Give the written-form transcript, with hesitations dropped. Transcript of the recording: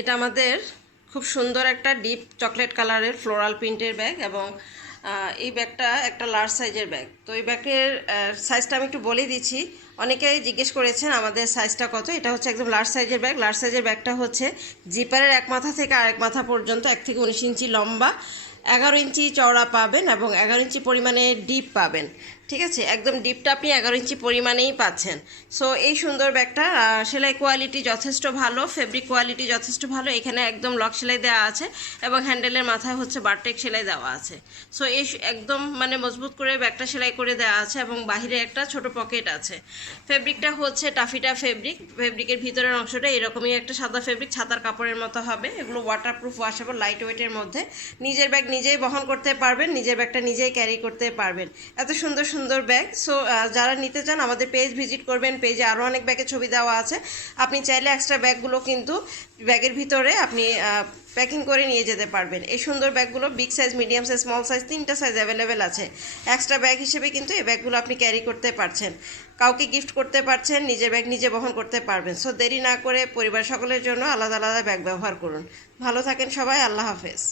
এটা আমাদের খুব সুন্দর একটা ডিপ চকলেট কালারের ফ্লোরাল প্রিন্টের ব্যাগ এবং এই ব্যাগটা একটা লার্জ সাইজের ব্যাগ। তো এই ব্যাগের সাইজটা আমি একটু বলে দিচ্ছি। অনেকেই জিজ্ঞেস করেছেন আমাদের সাইজটা কত। এটা হচ্ছে একদম লার্জ সাইজের ব্যাগ। লার্জ সাইজের ব্যাগটা হচ্ছে জিপারের এক মাথা থেকে আরেক মাথা পর্যন্ত 1 থেকে 19 ইঞ্চি লম্বা, 11 ইঞ্চি চওড়া পাবেন এবং 11 ইঞ্চি পরিমাণে ডিপ পাবেন। ঠিক আছে, একদম ডিপটা আপনি 11 ইঞ্চি পরিমাণেই পাচ্ছেন। সো এই সুন্দর ব্যাগটা সেলাই কোয়ালিটি যথেষ্ট ভালো, ফেব্রিক কোয়ালিটি যথেষ্ট ভালো। এখানে একদম লক সেলাই দেওয়া আছে এবং হ্যান্ডেলের মাথায় হচ্ছে বারটেক সেলাই দেওয়া আছে। সো এই একদম মানে মজবুত করে ব্যাগটা সেলাই করে দেওয়া আছে এবং বাহিরে একটা ছোট পকেট আছে। ফেব্রিকটা হচ্ছে টাফিটা ফেব্রিক। ফেব্রিকের ভিতরের অংশটা এরকমই একটা সাদা ফেব্রিক, ছাতার কাপড়ের মতো হবে। এগুলো ওয়াটারপ্রুফ, ওয়াশেবল, লাইট ওয়েটের মধ্যে। নিজের ব্যাগ নিজেই বহন করতে পারবেন, নিজের ব্যাগটা নিজেই ক্যারি করতে পারবেন। এত সুন্দর সুন্দর ব্যাগ। সো যারা নিতে চান আমাদের পেজ ভিজিট করবেন। পেজে আরও অনেক ব্যাগের ছবি দেওয়া আছে। আপনি চাইলে এক্সট্রা ব্যাগগুলো কিন্তু ব্যাগের ভিতরে আপনি প্যাকিং করে নিয়ে যেতে পারবেন। এই সুন্দর ব্যাগগুলো big size, medium size, small size, 3টা সাইজ অ্যাভেলেবেল আছে। এক্সট্রা ব্যাগ হিসেবে কিন্তু এই ব্যাগগুলো আপনি ক্যারি করতে পারছেন, কাউকে গিফট করতে পারছেন, নিজের ব্যাগ নিজে বহন করতে পারবেন। সো দেরি না করে পরিবার সকলের জন্য আলাদা আলাদা ব্যাগ ব্যবহার করুন। ভালো থাকেন সবাই, আল্লাহ হাফেজ।